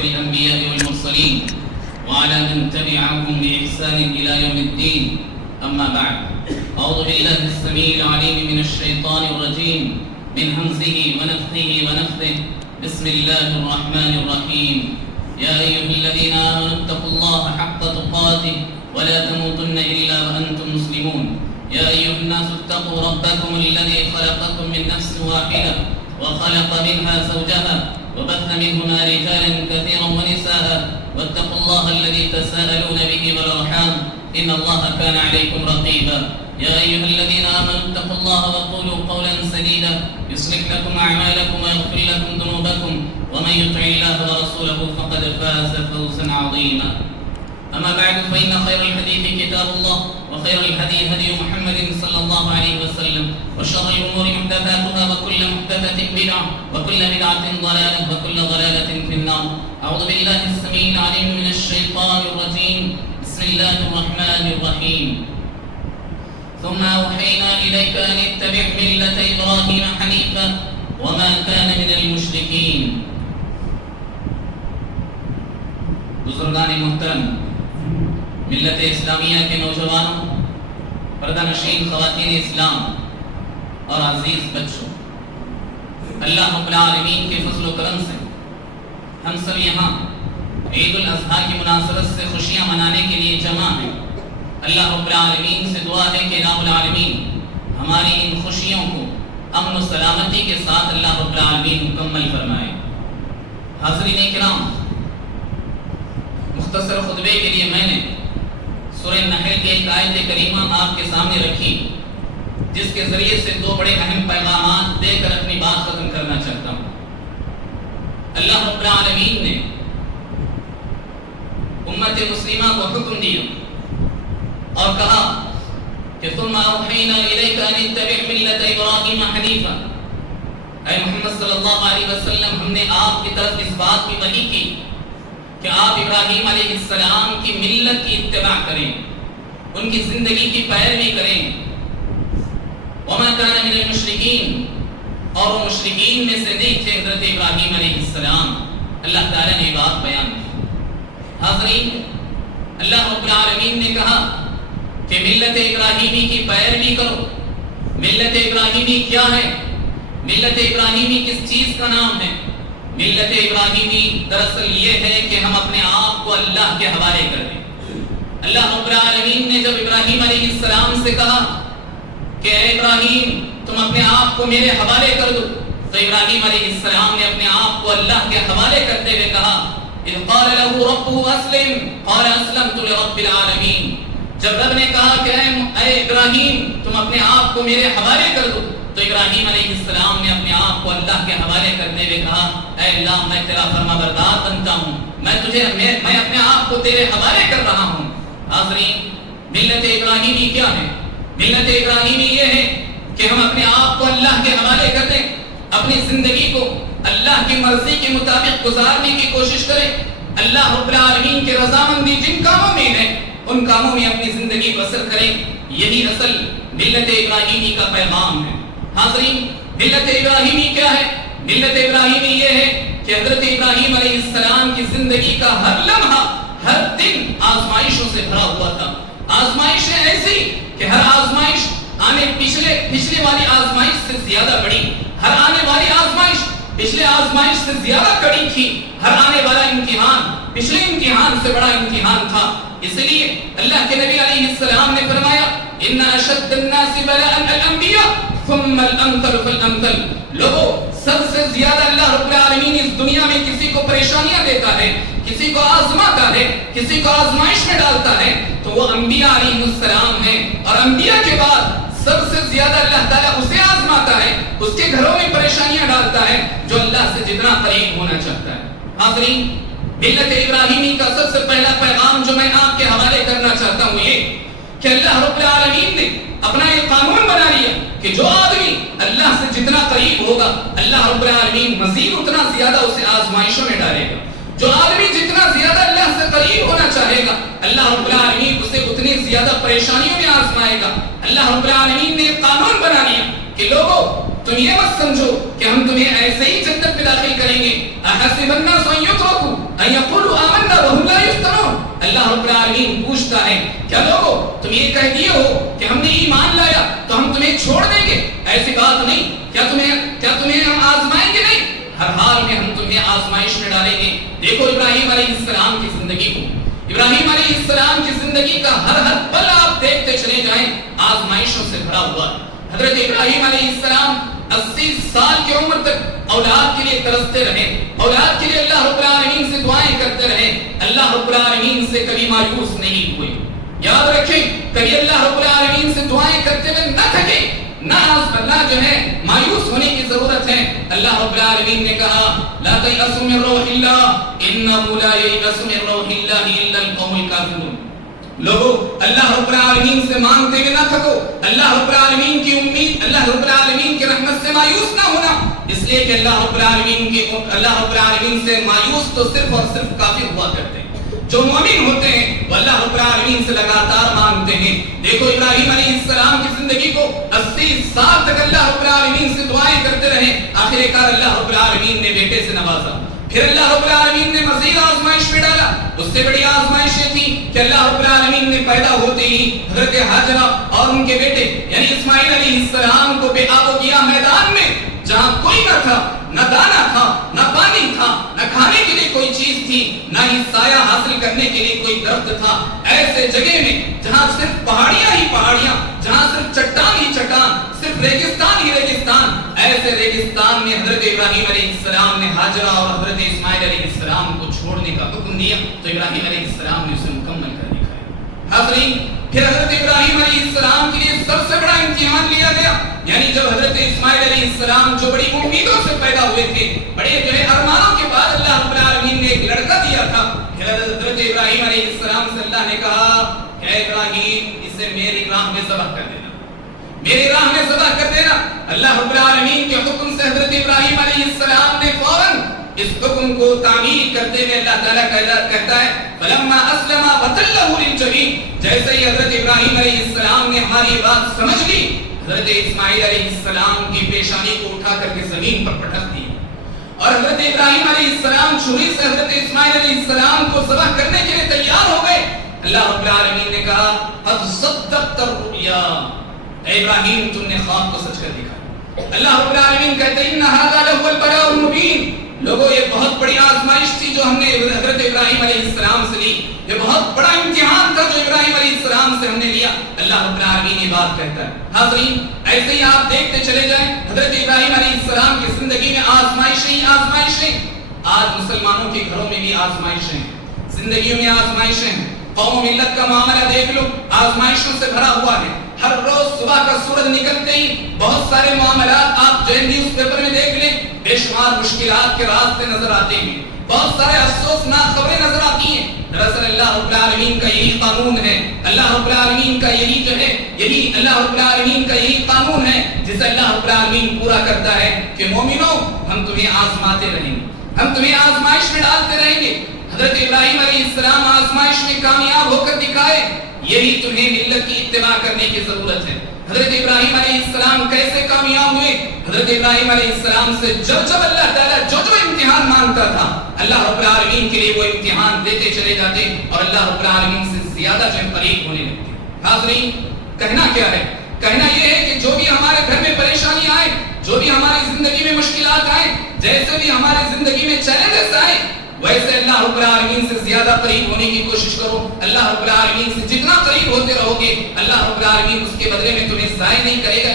أشرف الأنبياء والمرسلين وعلى من تبعهم بإحسان إلى يوم الدين. أما بعد، أعوذ بالله السميع العليم من الشيطان الرجيم من همزه ونفخه ونفثه. بسم الله الرحمن الرحيم. يا أيها الذين آمنوا اتقوا الله حق تقاته ولا تموتن إلا وأنتم مسلمون. يا أيها الناس اتقوا ربكم الذي خلقكم من نفس واحدة وخلق منها زوجها وبث منهما رجالا كثيرا ونساء واتقوا الله الذي تساءلون به والأرحام إن الله كان عليكم رقيبا. يا أيها الذين آمنوا اتقوا الله وقولوا قولا سديدا يصلح لكم أعمالكم ويغفر لكم ذنوبكم ومن يطع الله ورسوله فقد فاز فوزا عظيما. أما بعد، فإن خير الحديث كتاب الله وخير الهدي هدي محمد صلى الله عليه وسلم وشر الأمور محدثاتها وكل محدثة بدعة وكل بدعة ضلالة وكل ضلالة في النار. أعوذ بالله السميع العليم من الشيطان الرجيم. بسم الله الرحمن الرحيم. ثم أوحينا إليك أن اتبع ملة إبراهيم حنيفا وما كان من المشركين. بزرگان محترم، ملت اسلامیہ کے نوجوانوں، پردہ نشین خواتین اسلام اور عزیز بچوں، اللہ رب العالمین کے فضل و کرم سے ہم سب یہاں عید الاضحیٰ کی مناسبت سے خوشیاں منانے کے لیے جمع ہیں۔ اللہ رب العالمین سے دعا ہے کہ الہ العالمین ہماری ان خوشیوں کو امن و سلامتی کے ساتھ اللہ رب العالمین مکمل فرمائے۔ حاضرین کرام، مختصر خطبے کے لیے میں نے سورہ نحل کی ایک آیت کریمہ آپ کے سامنے رکھی، جس کے ذریعے سے دو بڑے اہم پیغامات دے کر اپنی بات ختم کرنا چاہتا ہوں۔ اللہ رب العالمین نے امت مسلمہ کو حکم دیا اور کہا کہ ثم اوحینا الیک ان اتبع ملت ابراہیم حنیفا۔ اے محمد صلی اللہ علیہ وسلم، ہم نے آپ کی طرف اس بات کی وحی کی کہ آپ ابراہیم علیہ السلام کی ملت کی اتباع کریں، ان کی زندگی کی پیروی کریں۔ وما كان من المشرکین، اور وہ مشرکین میں سے نہیں تھے حضرت ابراہیم علیہ السلام۔ اللہ تعالیٰ نے بات بیان کی۔ حاضرین، اللہ رب العالمین نے کہا کہ ملت ابراہیمی کی پیروی کرو۔ ملت ابراہیمی کیا ہے؟ ملت ابراہیمی کس چیز کا نام ہے؟ ملت ابراہیمی دراصل یہ ہے کہ ہم اپنے آپ کو اللہ کے حوالے کر دیں۔ اللہ رب العالمین نے جب ابراہیم علیہ السلام سے کہا کہ اے ابراہیم، تم اپنے آپ کو میرے حوالے کر دو، تو ابراہیم علیہ السلام نے اپنے آپ کو اللہ کے حوالے کرتے ہوئے کہا اذ قال له ربه اسلم قال اسلمت لرب العالمین۔ جب رب نے کہا کہ اے ابراہیم، تم اپنے آپ کو میرے حوالے کر دو، تو ابراہیم علیہ السلام نے اپنے آپ کو اللہ کے حوالے کرتے ہوئے کہا اے اللہ، میں تیرا فرما بردار بنتا ہوں، میں اپنے آپ کو تیرے حوالے کر رہا ہوں۔ حاضرین، ملت ابراہیمی کیا ہے؟ ملت ابراہیمی یہ ہے کہ ہم اپنے آپ کو اللہ کے حوالے کر دیں، اپنی زندگی کو اللہ کی مرضی کے مطابق گزارنے کی کوشش کریں، اللہ رب العالمین کے رضامندی جن کاموں میں ہے ان کاموں میں اپنی زندگی بسر کریں۔ یہی اصل ملت ابراہیمی کا پیغام ہے۔ حاضرین، ملت ابراہیمی کیا ہے؟ ملت ابراہیمی یہ ہے کہ حضرت ابراہیم علیہ السلام کی زندگی کا ہر لمحہ، ہر دن آزمائشوں سے بھرا ہوا تھا۔ آزمائشیں ایسی کہ ہر آزمائش پچھلے والی آزمائش سے زیادہ بڑی، ہر آنے والی آزمائش پچھلے آزمائش سے زیادہ کڑی تھی، ہر آنے والا امتحان پچھلے امتحان سے بڑا امتحان تھا۔ اس لیے اللہ کے نبی علیہ السلام نے فرمایا ان اشد الناس بلاء الانبیاء ثم الامثل فالامثل۔ لوگوں، سب سے زیادہ اللہ رب العالمین اس دنیا میں کسی کو پریشانیاں دیتا ہے، کسی کو آزماتا ہے، کسی کو آزمائش میں ڈالتا ہے تو وہ انبیاء علیہ السلام ہیں۔ اور انبیاء کے بعد سب سے زیادہ اللہ تعالیٰ اسے آزماتا ہے، اس کے گھروں میں پریشانیاں ڈالتا ہے جو اللہ سے جتنا قریب ہونا چاہتا ہے۔ حاضرین، ملت ابراہیمی کا سب سے پہلا پیغام جو میں آپ کے حوالے کرنا چاہتا ہوں یہ کہ اللہ رب العالمین نے اپنا ایک قانون بنا لیا کہ جو آدمی اللہ سے جتنا قریب ہوگا اللہ رب العالمین مزید اتنا زیادہ اسے آزمائشوں میں ڈالے گا۔ جو آدمی جتنا زیادہ اللہ سے قریب ہونا چاہے گا اللہ رب العالمین اسے اتنی زیادہ پریشانیوں میں آزمائے گا۔ اللہ رب العالمین نے ایک قانون بنا لیا کہ لوگوں، تم یہ مت سمجھو کہ ہم تمہیں ایسے ہی جنت میں داخل کریں گے۔ احسب الناس ان یترکوا ان یقولوا آمنا وهم لا یفتنون. اللہ رب العالمین پوچھتا ہے کیا لوگو تم یہ کہہ دیے ہو کہ ہم نے ایمان لایا تو ہم تمہیں چھوڑ دیں گے؟ ایسی بات نہیں. کیا تمہیں ہم آزمائیں گے؟ نہیں، ہر حال میں ہم تمہیں آزمائش میں ڈالیں گے. دیکھو ابراہیم علیہ السلام کی زندگی کو، ابراہیم علیہ السلام کی زندگی کا ہر پل آپ دیکھتے چلے جائیں آزمائشوں سے بھرا ہوا. حضرت ابراہیم علیہ السلام 80 سال کی عمر تک اولاد کے لیے ترستے رہے، اولاد کے لیے اللہ رب العالمین سے دعائیں کرتے رہے. اللہ رب العالمین سے کبھی مایوس نہیں ہوئے. یاد رکھیں کبھی اللہ رب العالمین سے دعائیں کرتے ہوئے نہ تھکے، نہ اللہ جو ہے مایوس ہونے کی ضرورت ہے. اللہ رب العالمین نے کہا لا تیأسوا من روح اللہ انہ لا ییأس من روح اللہ الا القوم الکافرون. لوگوں اللہ رب العالمین سے مانگتے ہوئے نہ تھکو. اللہ رب العالمین کی امید، اللہ رب العالمین کی رحمت سے مایوس نہ ہونا، اس لیے کہ اللہ رب العالمین سے مایوس تو صرف اور صرف کافر ہوا کرتے ہیں. جو مومن ہوتے ہیں وہ اللہ رب العالمین سے لگاتار مانگتے ہیں. دیکھو ابراہیم علیہ السلام کی زندگی کو 80 سال تک اللہ رب العالمین سے دعائیں کرتے رہے. آخر کار اللہ رب العالمین نے بیٹے سے نوازا. پھر اللہ رب العالمین نے مزید آزمائش میں ڈالا. اس سے بڑی آزمائش یہ تھی کہ اللہ رب العالمین نے پیدا ہوتے ہی حضرت ہاجرہ اور ان کے بیٹے یعنی اسماعیل علیہ السلام کو بے آب و گیا میدان میں جہاں کوئی نہ تھا، نہ دانا تھا، نہ پانی تھا، نہ کھانے کے لیے کوئی چیز تھی، نہ ہی سایہ حاصل کرنے کے لیے کوئی درخت تھا، ایسے جگہ میں جہاں صرف پہاڑیاں ہی پہاڑیاں، جہاں صرف چٹان ہی چٹان، صرف ریگستان ہی ریگستان، ایسے ریگستان میں حضرت ابراہیم علیہ السلام نے ہاجرہ اور حضرت اسماعیل علیہ السلام کو چھوڑنے کا حکم دیا تو ابراہیم علیہ السلام نے اسے مکمل کر دکھایا. حاضرین پھر حضرت ابراہیم علیہ السلام کے لیے سب سے بڑا امتحان لیا گیا. یعنی جب حضرت اسماعیل علیہ السلام جو بڑی امیدوں سے پیدا ہوئے تھے، بڑے جو ہے ارمانوں کے بعد اللہ رب العالمین نے ایک لڑکا دیا تھا، پھر حضرت ابراہیم علیہ السلام سے اللہ نے کہا اے ابراہیم اسے میری راہ میں ذبح کر دینا، میری راہ میں ذبح کر دینا. اللہ رب العالمین کے حکم سے حضرت ابراہیم علیہ السلام نے فوراً اس حکم کو تعمیل کرتے ہوئے اللہ تعالیٰ کہتا ہے فلما اسلم وتلہ للجبین. جیسے ہی حضرت ابراہیم علیہ السلام نے ہماری بات سمجھ لی، حضرت اسماعیل علیہ السلام کی پیشانی کو اٹھا کر کے زمین پر پٹک دی اور حضرت ابراہیم علیہ السلام چھری سے حضرت اسماعیل علیہ السلام کو ذبح کرنے کے لیے تیار ہو گئے. اللہ رب العالمین نے کہا قد صدقت الرؤیا، اے ابراہیم تم نے خواب کو سچ کر دکھایا. اللہ رب العالمین کہتے ہیں ان ھذا لہو البلاء المبین. لوگوں یہ بہت بڑی آزمائش تھی جو ہم نے حضرت ابراہیم علیہ السلام سے لی، یہ بہت بڑا امتحان تھا جو ابراہیم علیہ السلام سے ہم نے لیا. اللہ رب العالمین یہ بات کہتا ہے. حاضرین ایسے ہی آپ دیکھتے چلے جائیں حضرت ابراہیم علیہ السلام کی زندگی میں آزمائشیں آزمائشیں. آج مسلمانوں کے گھروں میں بھی آزمائشیں، زندگیوں میں آزمائشیں. قوم و ملت کا معاملہ دیکھ لو، آزمائشوں سے بھرا ہوا ہے. ہر روز صبح کا سورج نکلتے ہی بہت سارے معاملات آپ جو نیوز پیپر میں دیکھ لیں، بے شمار مشکلات کے راستے نظر آتے ہیں، بہت سارے افسوسناک خبریں نظر آتی ہیں. دراصل اللہ رب العالمین کا یہی قانون ہے، اللہ رب العالمین کا یہی جو ہے یہی اللہ رب العالمین کا یہی قانون ہے جسے اللہ رب العالمین پورا کرتا ہے کہ مومنوں ہم تمہیں آزماتے رہیں گے، ہم تمہیں آزمائش میں ڈالتے رہیں گے. حضرت ابراہیم علیہ السلام آزمائش میں کامیاب ہو کر دکھائے، یہی تمہیں ملت کی اتباع کرنے کی ضرورت ہے. حضرت ابراہیم علیہ السلام کیسے کامیاب ہوئے؟ حضرت ابراہیم علیہ السلام سے جب اللہ تعالیٰ جو امتحان مانگتا تھا اللہ رب العالمین کے لیے وہ امتحان دیتے چلے جاتے اور اللہ رب العالمین سے زیادہ جو قریب ہونے لگتے. حاضرین کہنا کیا ہے؟ کہنا یہ ہے کہ جو بھی ہمارے گھر میں پریشانی آئے، جو بھی ہماری زندگی میں مشکلات آئیں، جیسے بھی ہماری زندگی میں چیلنجز آئیں، ویسے اللہ رب العالمین سے زیادہ قریب ہونے کی کوشش کرو. اللہ رب العالمین سے جتنا قریب ہوتے رہو گے اللہ رب العالمین اس کے بدلے میں تمہیں ضائع نہیں کرے گا،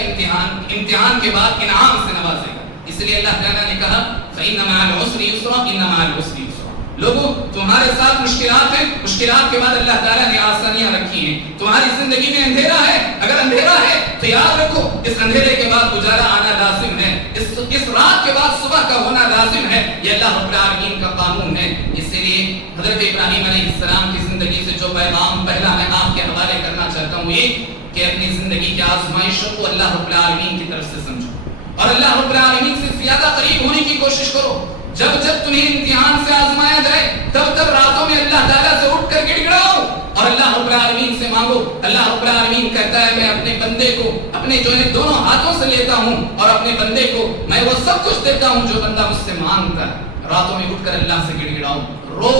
امتحان کے بعد انعام سے نوازے گا. اس لیے اللہ تعالیٰ نے کہا فَإِنَّ مَعَ الْعُسْرِ يُسْرًا إِنَّ مَعَ الْعُسْرِ يُسْرًا. لوگوں تمہارے ساتھ مشکلات ہیں، مشکلات کے بعد اللہ تعالیٰ نے آسانیاں رکھی ہیں. تمہاری زندگی میں اندھیرا ہے، اگر اندھیرا ہے تو یاد رکھو اس اندھیرے کے بعد اجالا آنا لازم ہے، اس رات کے بعد صبح کا ہونا لازم ہے. یہ اللہ رب العالمین کا قانون ہے. اس لیے حضرت ابراہیم علیہ السلام کی زندگی سے جو پیغام پہلا میں آپ کے حوالے کرنا چاہتا ہوں یہ کہ اپنی زندگی کی آزمائشوں کو اللہ رب العالمین کی طرف سے سمجھو اور اللہ رب العالمین سے زیادہ قریب ہونے کی کوشش کرو. جب تمہیں امتحان سے آزمایا جائے تب راتوں میں اللہ تعالیٰ سے اٹھ کر گڑ گڑاؤ اور اللہ رب العالمین سے مانگو. اللہ رب العالمین کہتا ہے میں اپنے بندے کو اپنے جو ہے دونوں ہاتھوں سے لیتا ہوں اور اپنے بندے کو میں وہ سب کچھ دیتا ہوں جو بندہ مجھ سے مانگتا ہے. راتوں میں اٹھ کر اللہ سے گڑ گڑاؤ، رو.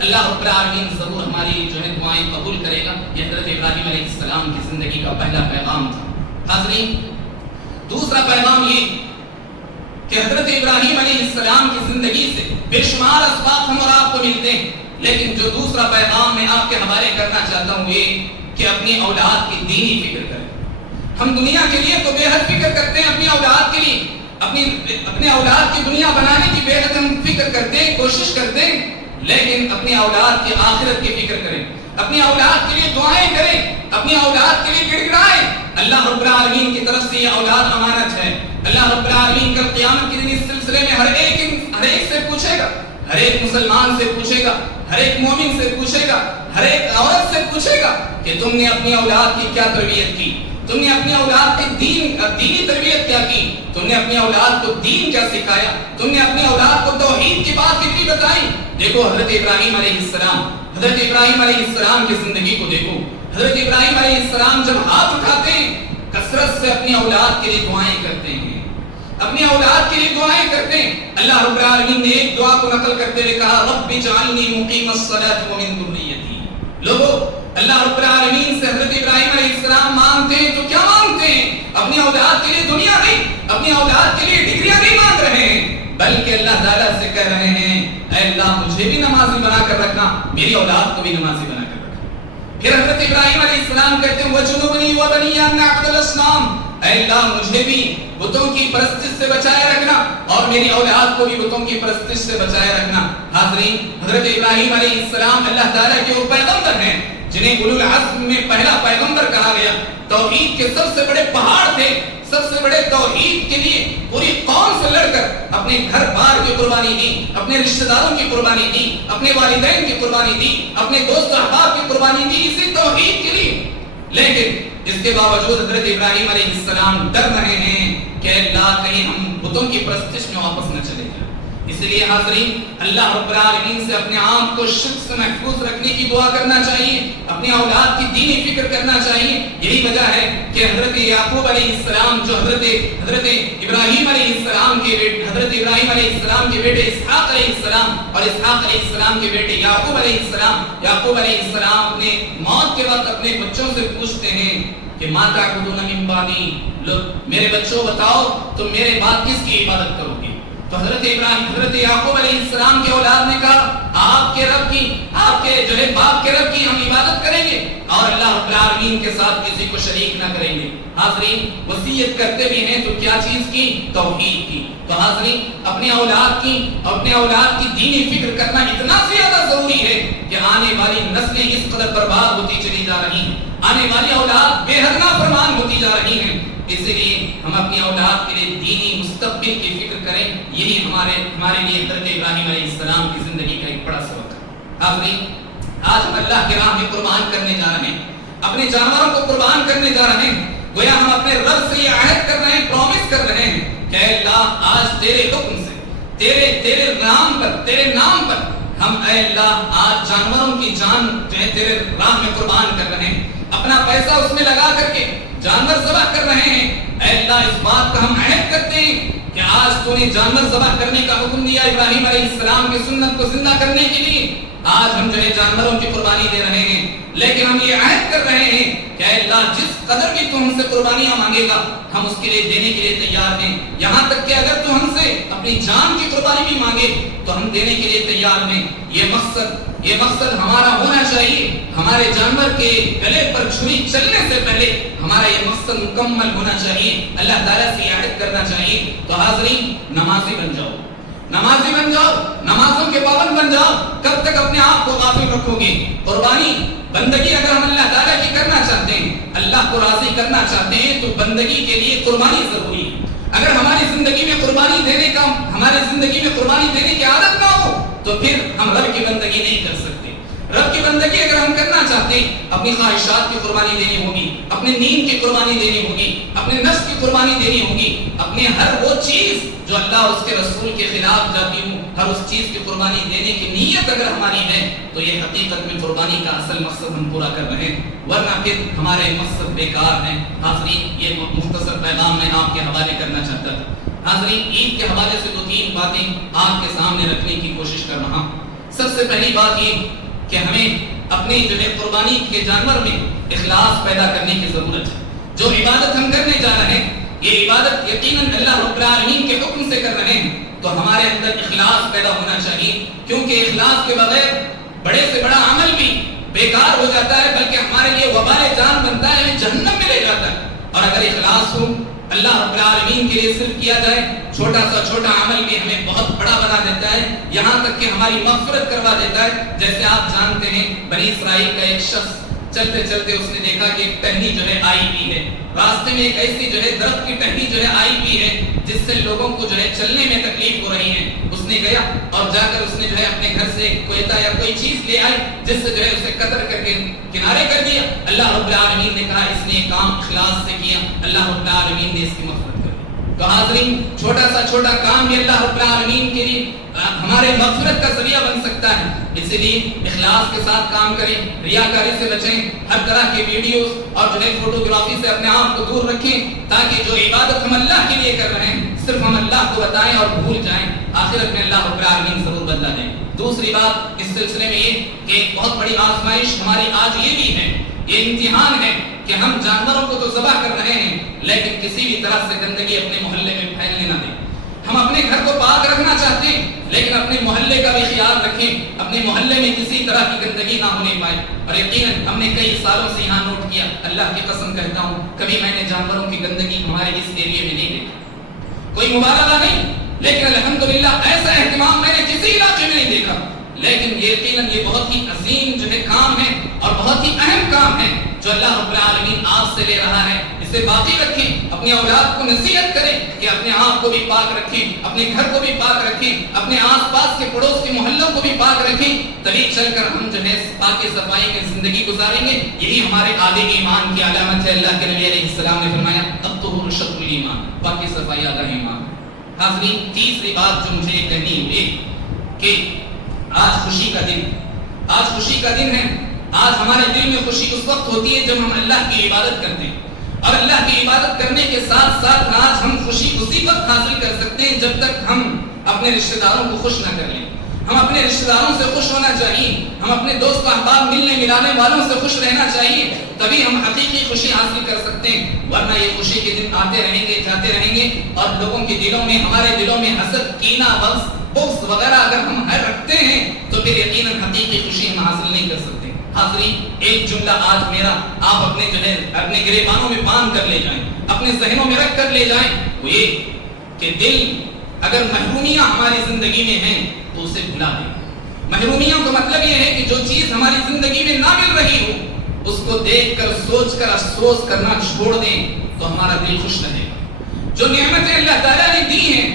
اللہ رب العالمین ضرور ہماری جو ہے دعائیں قبول کرے گا. یہ حضرت ابراہیم علیہ السلام کی زندگی کا پہلا پیغام تھا. حاضرین، دوسرا پیغام یہ کہ حضرت ابراہیم علیہ السلام کی زندگی سے بے شمار اسباق ہم اور آپ کو ملتے ہیں، لیکن جو دوسرا پیغام میں آپ کے حوالے کرنا چاہتا ہوں یہ کہ اپنی اولاد کی دینی فکر کریں. ہم دنیا کے لیے تو بے حد فکر کرتے ہیں، اپنی اولاد کے لیے اپنے اولاد کی دنیا بنانے کی بے حد ہم فکر کرتے ہیں، کوشش کرتے ہیں، لیکن اپنی اولاد کی آخرت کی فکر کریں، اپنی اولاد کے لیے دعائیں کریں، اپنی اولاد کے لیے گڑ گڑائیں. اللہ رب العالمین کی طرف سے یہ اولاد امانت ہے. اللہ رب العالمین کل قیامت کے دن اس سلسلے میں ہر ایک سے پوچھے گا، ہر ایک مسلمان سے پوچھے گا، ہر ایک مومن سے پوچھے گا، ہر ایک عورت سے پوچھے گا کہ تم نے اپنی اولاد کی کیا تربیت کی، تم نے اپنی اولاد کی دینی تربیت کیا کی، تم نے اپنی اولاد کو دین کیا سکھایا، تم نے اپنی اولاد کو توحید کی بات کتنی بتائی. دیکھو حضرت ابراہیم علیہ السلام کی زندگی کو دیکھو. حضرت ابراہیم علیہ السلام جب ہاتھ اٹھاتے ہیں کثرت سے اپنی اولاد کے لیے دعائیں کرتے ہیں، اپنی اولاد کے لیے دعائیں کرتے ہیں. اللہ رب العالمین نے ایک دعا کو نقل کرتے ہوئے کہا رب اجعلنی مقیم الصلاۃ ومن ذریتی. لوگوں، اللہ رب العالمین سے حضرت ابراہیم علیہ السلام مانگتے ہیں تو کیا مانگتے ہیں؟ اپنی اولاد کے لیے دنیا نہیں، اپنی اولاد کے لیے ڈگریاں نہیں مانگ رہے ہیں، بلکہ اللہ تعالیٰ سے کہہ رہے ہیں اے اللہ مجھے بھی نمازی بنا کر رکھنا، میری اولاد کو بھی نمازی بنا کر رکھنا. پھر حضرت ابراہیم علیہ السلام کہتے ہیں وَجُنُبْنِي وَبَنِيَّ أَن نَعْبُدَ الْأَصْنَامَ. اے اللہ مجھے بھی بتوں کی پرستش سے بچائے رکھنا اور میری اولاد کو بھی بتوں کی پرستش سے بچائے رکھنا. حاضرین، حضرت ابراہیم علیہ السلام اللہ تعالیٰ کے وہ پیغمبر ہیں جنہیں اولو العزم میں پہلا پیغمبر کہا گیا. توحید کے سب سے بڑے پہاڑ تھے، سب سے بڑے توحید کے لیے پوری قوم سے لڑ کر اپنے گھر بار کی قربانی دی، اپنے رشتہ داروں کی قربانی دی، اپنے والدین کی قربانی دی، اپنے دوست احباب کی قربانی دی اسی توحید کے لیے. لیکن اس کے باوجود حضرت ابراہیم علیہ السلام ڈر رہے ہیں کہ اللہ کہیں ہم بتوں کی پرستش میں واپس نہ چلے جائیں. اس لیے حاضرین، اللہ رب العالمین سے اپنے آپ کو شرک سے محفوظ رکھنے کی دعا کرنا چاہیے، اپنی اولاد کی دینی فکر کرنا چاہیے. یہی وجہ ہے کہ حضرت یعقوب علیہ السلام جو حضرت ابراہیم علیہ السلام کے بیٹے اسحاق علیہ السلام اور اسحاق علیہ السلام کے بیٹے یعقوب علیہ السلام اپنے موت کے وقت اپنے بچوں سے پوچھتے ہیں کہ ما تعبدون من بعدی، لوگ میرے بچوں بتاؤ تم میرے بعد کس کی عبادت کرو گے؟ تو حضرت یعقوب علیہ السلام کے اولاد نے کہا آپ کے رب کی، آپ کے جو ہے باپ کے رب کی ہم عبادت کریں گے اور اللہ رب العالمین کے ساتھ کسی کو شریک نہ کریں گے. حاضرین، وصیت کرتے بھی ہیں تو کیا چیز کی؟ توحید کی. تو حاضرین، اپنے اولاد کی دینی فکر کرنا اتنا زیادہ ضروری ہے کہ آنے والی نسلیں اس قدر برباد ہوتی چلی جا رہی ہیں، آنے والی اولاد بے حد نافرمان ہوتی جا رہی ہیں. اس لیے ہم اپنی اولاد کے لیے دینی مستقبل کی فکر کریں. یہی ہمارے لیے حضرت ابراہیم علیہ السلام کی زندگی کا ایک بڑا سبق ہے. حاضرین، آج ہم اللہ کے راہ میں قربان کرنے جا رہے ہیں، اپنے جانوروں کو قربان کرنے جا رہے ہیں. گویا ہم اپنے رب سے یہ عہد کر رہے ہیں، پرومس کر رہے ہیں کہ اے اللہ آج تیرے حکم سے، تیرے نام پر ہم اے اللہ آج جانوروں کی جان جو ہے تیرے راہ میں قربان کر رہے ہیں. اپنا پیسہ اس میں لگا کر کے جانور ذبح کر رہے ہیں. اے اللہ اس بات کا ہم عہد کرتے ہیں کہ آج تو نے جانور ذبح کرنے کا حکم دیا ابراہیم علیہ السلام کی سنت کو زندہ کرنے کے لیے. آج ہم جو ہے جانوروں کی قربانی دے رہے ہیں، لیکن ہم یہ عہد کر رہے ہیں کہ اے اللہ جس قدر بھی تو ہم سے قربانیاں مانگے گا ہم اس کے لیے دینے کے لیے تیار ہیں. یہاں تک کہ اگر تو ہم سے اپنی جان کی قربانی بھی مانگے تو ہم دینے کے لیے تیار ہیں. یہ مقصد ہمارا ہونا چاہیے. ہمارے جانور کے گلے پر چھری چلنے سے پہلے ہمارا یہ مقصد مکمل ہونا چاہیے، اللہ تعالیٰ سے عہد کرنا چاہیے. تو حاضرین، نمازی بن جاؤ، نمازوں کے پابند بن جاؤ. کب تک اپنے آپ کو غافل رکھو گے؟ قربانی بندگی اگر ہم اللہ تعالیٰ کی کرنا چاہتے ہیں، اللہ کو راضی کرنا چاہتے ہیں تو بندگی کے لیے قربانی ضروری ہے. اگر ہماری زندگی میں قربانی دینے کی عادت نہ ہو تو پھر ہم رب کی بندگی نہیں کر سکتے. رب کی بندگی اگر ہم کرنا چاہتے ہیں، اپنی خواہشات کی قربانی دینی ہوگی، اپنے نیند کی قربانی دینی ہوگی، اپنے نفس کی قربانی دینی ہوگی، اپنے ہر وہ چیز جو اللہ اور اس کے رسول کے خلاف جاتی ہوں، ہر اس چیز کی قربانی دینے کی نیت اگر ہماری ہے تو یہ حقیقت میں قربانی کا اصل مقصد ہم پورا کر رہے ہیں، ورنہ پھر ہمارے مقصد بیکار ہیں. حاضرین، یہ مختصر پیغام میں آپ کے حوالے کرنا چاہتا تھا. حاضرین، عید کے حوالے سے 2-3 باتیں آپ کے سامنے رکھنے کی کوشش کر رہا ہوں. سب سے پہلی بات یہ کہ ہمیں اپنے جو ہے قربانی کے جانور میں اخلاص پیدا کرنے کی ضرورت ہے. جو عبادت ہم کرنے جا رہے ہیں یہ عبادت یقیناً اللہ رب العالمین کے حکم سے کر رہے ہیں تو ہمارے اندر اخلاص پیدا ہونا چاہیے, کیونکہ اخلاص کے بغیر بڑے سے بڑا عمل بھی بیکار ہو جاتا ہے, بلکہ ہمارے لیے وبال جان بنتا ہے, ہمیں جہنم میں لے جاتا ہے. اور اگر اخلاص ہو اللہ رب العالمین کے لیے صرف کیا جائے, چھوٹا سا چھوٹا عمل بھی ہمیں بہت بڑا بنا دیتا ہے, یہاں تک کہ ہماری مغفرت کروا دیتا ہے. جیسے آپ جانتے ہیں بنی اسرائیل کا ایک شخص چلتے چلتے اس نے دیکھا کہ ایک ٹہنی جو ہے آئی ہوئی ہے, راستے میں ایک ایسی جو ہے درخت کی ٹہنی جو ہے آئی ہوئی ہے جس سے لوگوں کو جو ہے چلنے میں تکلیف ہو رہی ہے. اس نے گیا اور جا کر اس نے جو ہے اپنے گھر سے کوئتا یا کوئی چیز لے آئی جس سے جو ہے اسے قطر کر کے کنارے کر دیا. اللہ رب العالمین نے کہا اس نے کام اخلاص سے کیا, اللہ رب العالمین نے اس کی مغفرت کر دی. تو حاضرین چھوٹا سا چھوٹا کام بھی اللہ رب العالمین کے لیے ہمارے مغفرت کا ذریعہ بن سکتا ہے. اس لیے اخلاص کے ساتھ کام کریں, ریاکاری سے بچیں, ہر طرح کے ویڈیوز اور جو ہے فوٹوگرافی سے اپنے آپ کو دور رکھیں, تاکہ جو عبادت ہم اللہ کے لیے کر رہے ہیں صرف ہم اللہ کو بتائیں اور بھول جائیں, آخرت میں اللہ رب العالمین ضرور بدلہ دیں. دوسری بات اس سلسلے میں یہ کہ ایک بہت بڑی آزمائش ہماری آج یہ بھی ہے, یہ امتحان ہے کہ ہم جانوروں کو تو ذبح کر رہے ہیں لیکن کسی بھی طرح سے گندگی اپنے محلے میں پھیلنے نہ دیں. ہم اپنے گھر کو پاک رکھنا چاہتے ہیں لیکن اپنے محلے کا بھی خیال رکھیں, اپنے محلے میں کسی طرح کی گندگی نہ ہونے پائے. اور یقیناً ہم نے کئی سالوں سے یہاں نوٹ کیا, اللہ کی قسم کہتا ہوں کبھی میں نے جانوروں کی گندگی ہمارے اس ایریے میں نہیں دیکھی, کوئی مبالغہ نہیں, لیکن الحمدللہ ایسا اہتمام میں نے کسی علاقے میں نہیں دیکھا. لیکن یقیناً یہ بہت ہی عظیم جو ہے کام ہے اور بہت ہی اہم کام ہے جو اللہ رب العالمین آپ سے لے رہا ہے. اسے باقی رکھیں, اپنے اولاد کو نصیحت کریں کہ اپنے آپ کو بھی پاک رکھیں, اپنے گھر کو بھی پاک رکھیں, اپنے آس پاس کے پڑوس کے محلوں کو بھی پاک رکھیں, تبھی چل کر ہم جو ہے پاک صفائی کی زندگی گزاریں گے. یہی ہمارے آدھے ایمان کی علامت ہے. اللہ کے نبی علیہ السلام نے فرمایا الطہور شطر الایمان, پاک صفائی آدھا ایمان. حاضرین تیسری بات جو مجھے کہنی ہے کہ آج خوشی کا دن, آج خوشی کا دن ہے. آج ہمارے دل میں خوشی اس وقت ہوتی ہے جب ہم اللہ کی عبادت کرتے ہیں, اور اللہ کی عبادت کرنے کے ساتھ ساتھ آج ہم خوشی اسی وقت حاصل کر سکتے ہیں جب تک ہم اپنے رشتہ داروں کو خوش نہ کر لیں. ہم اپنے رشتہ داروں سے خوش ہونا چاہیے, ہم اپنے دوست احباب ملنے ملانے والوں سے خوش رہنا چاہیے, تبھی ہم حقیقی خوشی حاصل کر سکتے ہیں. ورنہ یہ خوشی کے دن آتے رہیں گے جاتے رہیں گے اور لوگوں کے دلوں میں, ہمارے دلوں میں حسد, کینہ, بغض وغیرہ اگر ہم رکھتے ہیں تو پھر یقیناً حقیقی خوشی ہم حاصل نہیں کر سکتے. حاضرین ایک جملہ آج میرا آپ اپنے جو ہے اپنے گریبانوں میں باندھ کر لے جائیں, اپنے ذہنوں میں رکھ کر لے جائیں, وہ یہ کہ دل اگر محرومیاں ہماری زندگی میں ہیں تو اسے بھلا دیں. محرومیوں کا مطلب یہ ہے کہ جو چیز ہماری زندگی میں نہ مل رہی ہو اس کو دیکھ کر سوچ کر افسوس کرنا چھوڑ دیں تو ہمارا دل خوش رہے گا. جو نعمتیں اللہ تعالیٰ نے دی ہیں,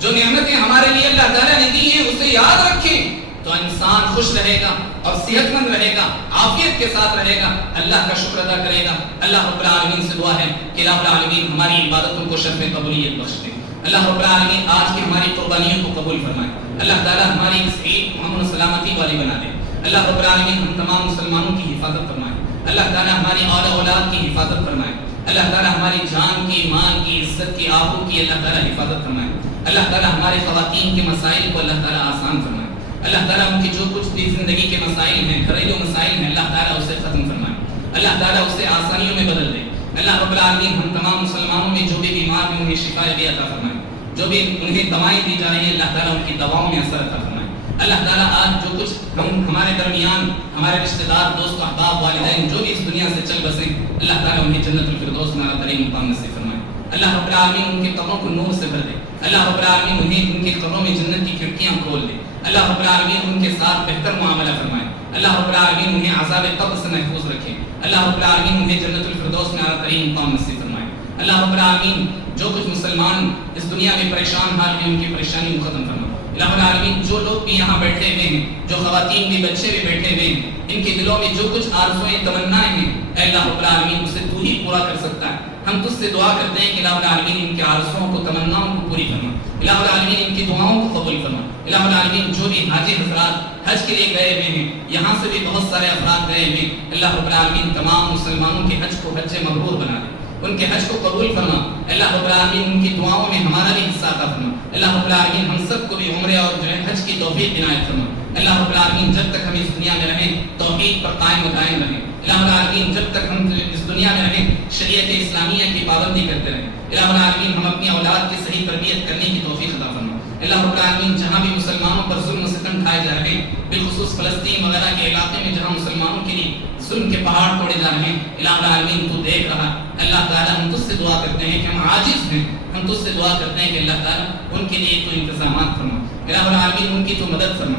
جو نعمتیں ہمارے لیے اللہ تعالیٰ نے دی ہیں اسے یاد رکھیں تو انسان خوش رہے گا اور صحت مند رہے گا, عافیت کے ساتھ رہے گا, اللہ کا شکر ادا کرے گا. اللہ رب العالمین سے دعا ہے کہ اللہ رب العالمین ہماری عبادتوں کو شرف قبولیت بخش دے. اللہ رب العالمین آج کی ہماری قربانیوں کو قبول فرمائے. اللہ تعالیٰ ہماری اس عید امن و سلامتی والی بنا دے. اللہ رب العالمین ہم تمام مسلمانوں کی حفاظت فرمائے. اللہ تعالیٰ ہماری اولاد کی حفاظت فرمائے. اللہ تعالیٰ ہماری جان کی, مال کی, عزت کی, آبرو کی اللہ تعالیٰ حفاظت فرمائے. اللہ تعالیٰ ہمارے خواتین کے مسائل کو اللہ تعالیٰ آسان فرمائے. اللہ تعالیٰ ان کی جو کچھ بھی زندگی کے مسائل ہیں, گھریلو مسائل ہیں, اللہ تعالیٰ اسے ختم فرمائے. اللہ تعالیٰ اسے آسانیوں میں بدل دے. اللہ رب العالمین ہم تمام مسلمانوں میں جو بھی بیمار ہیں انہیں شفا بھی عطا فرمائے. جو بھی انہیں دوائیں دی جا رہی ہیں اللہ تعالیٰ ان کی دواؤں میں اثر عطا فرمائے. اللہ تعالیٰ آج جو کچھ ہمارے درمیان ہمارے رشتہ دار, دوست, احباب, والدین جو بھی اس دنیا سے چل بسیں اللہ تعالیٰ انہیں جنت الفردوس میں اعلیٰ ترین مقام نصیب فرمائے. اللہ رب العالمین ان کے قبروں کو نور سے بھر دے. اللہ رب العالمین انہیں ان کے قبروں میں جنت کی کھڑکیاں کھول دے. اللہ رب العالمین ان کے ساتھ بہتر معاملہ فرمائے. اللہ رب العالمین انہیں عذاب قبر سے محفوظ رکھے. اللہ رب العالمین انہیں جنت الفردوس میں اعلیٰ ترین مقام نصیب فرمائے. اللہ رب العالمین جو کچھ مسلمان اس دنیا میں پریشان حال ہیں ان کی پریشانی کو ختم فرما. اللہ العالمین جو لوگ بھی یہاں بیٹھے ہوئے ہیں, جو خواتین بھی, بچے بھی بیٹھے ہوئے ہیں, ان کے دلوں میں جو کچھ آرزویں تمنائیں ہیں اے اللہ رب العالمین اسے تو ہی پورا کر سکتا ہے. ہم تجھ سے دعا کرتے ہیں کہ اللہ العالمین ان کے آرزوؤں کو, تمناؤں کو پوری فرما. اللہ العالمین ان کی دعاؤں کو قبول فرما. اللہ العالمین جو بھی حاجی حضرات حج کے لیے گئے ہوئے ہیں, یہاں سے بھی بہت سارے افراد گئے ہیں, اللہ رب العالمین تمام مسلمانوں کے حج کو حج مبرور بنا دے. ان کے حج کو قبول فرما اللہ رب العالمین، ان کی دعاؤں میں ہمارا بھی حصہ عطا فرما اللہ رب العالمین، ہم سب کو بھی عمرے اور جو ہے حج کی توفیق عنایت فرما اللہ رب العالمین، جب تک ہم اس دنیا میں رہیں توحید پر قائم و دائم رہیں اللہ رب العالمین، جب تک ہم اس دنیا میں رہیں شریعت اسلامیہ کی پابندی کرتے رہیں اللہ رب العالمین، ہم اپنی اولاد کی صحیح تربیت کرنے کی توفیق عطا فرما اللہ رب العالمین، جہاں بھی مسلمانوں پر ظلم و ستم ڈھائے جا رہے ہیں بالخصوص فلسطین وغیرہ کے علاقے میں جہاں مسلمانوں کے لیے ظلم کے پہاڑ توڑے جا رہے ہیں اللہ رب العالمین تو دیکھ رہا اللہ تعالیٰ، ہم تجھ سے دعا کرتے ہیں کہ ہم عاجز ہیں، ہم تجھ سے دعا کرتے ہیں کہ اللہ تعالیٰ ان کے لیے تو انتظامات فرما اللہ رب العالمین، ان کی تو مدد فرما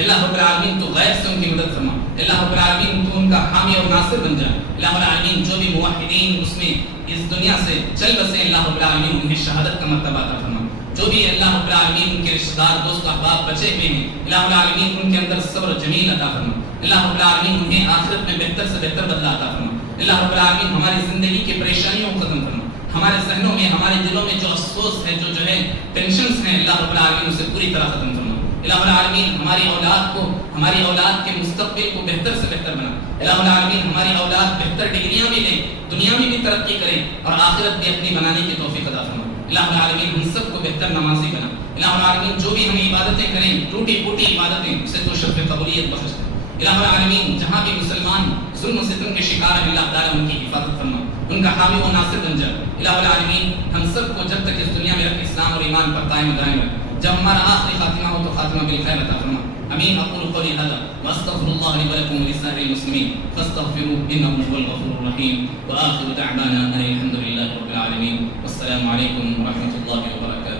اللہ رب العالمین، تو غیر سے ان کی مدد فرما اللہ رب العالمین، تو ان کا حامی اور ناصر بن جا اللہ رب العالمین، جو بھی موحدین اس میں اس دنیا سے چل بسے اللہ رب العالمین انہیں شہادت کا مرتبہ عطا فرما جو بھی اللہ رب العالمین ان کے رشتہ دار دوست احباب بچے ہوئے ہیں اللہ رب العالمین ان کے اندر صبر جمیل عطا فرما اللہ رب العالمین انہیں آخرت میں بہتر سے بہتر بدلہ عطا فرما اللہ رب العالمین ہماری زندگی کی پریشانیوں کو ختم فرما ہمارے ذہنوں میں ہمارے دلوں میں جو افسوس ہے جو ہے ٹینشنز ہیں اللہ رب العالمین اسے پوری طرح ختم فرما اللہ رب العالمین ہماری اولاد کے مستقبل کو بہتر سے بہتر بنا اللہ رب العالمین ہماری اولاد بہتر ڈگریاں بھی لیں دنیا میں بھی ترقی کریں اور آخرت بھی اپنی بنانے کی توفیق عطا فرما اللہ رب العالمین ہم سب کو بہتر نمازی بنا اللہ رب العالمین جو بھی ہم عبادتیں کریں ٹوٹی پھوٹی عبادتیں اسے تو شرف قبولیت بخش دے اللہ رب العالمین جہاں بھی مسلمان ظلم و ستم کے شکار ہیں اللہ تعالیٰ ان کی حفاظت فرما ان کا حامی و ناصر بن جائے اللہ رب العالمین ہم سب کو جب تک اس دنیا میں رکھ اسلام اور ایمان پر قائم و دائم رکھ جب ہمارا آخری خاتمہ ہو تو خاتمہ بالخیر عطا فرما امین اقول قولی ھذا واستغفر الله لي ولكم ولسائر المسلمين فاستغفروه انه هو الغفور الرحيم واخر دعوانا ان الحمد لله رب العالمين والسلام عليكم ورحمه الله وبركاته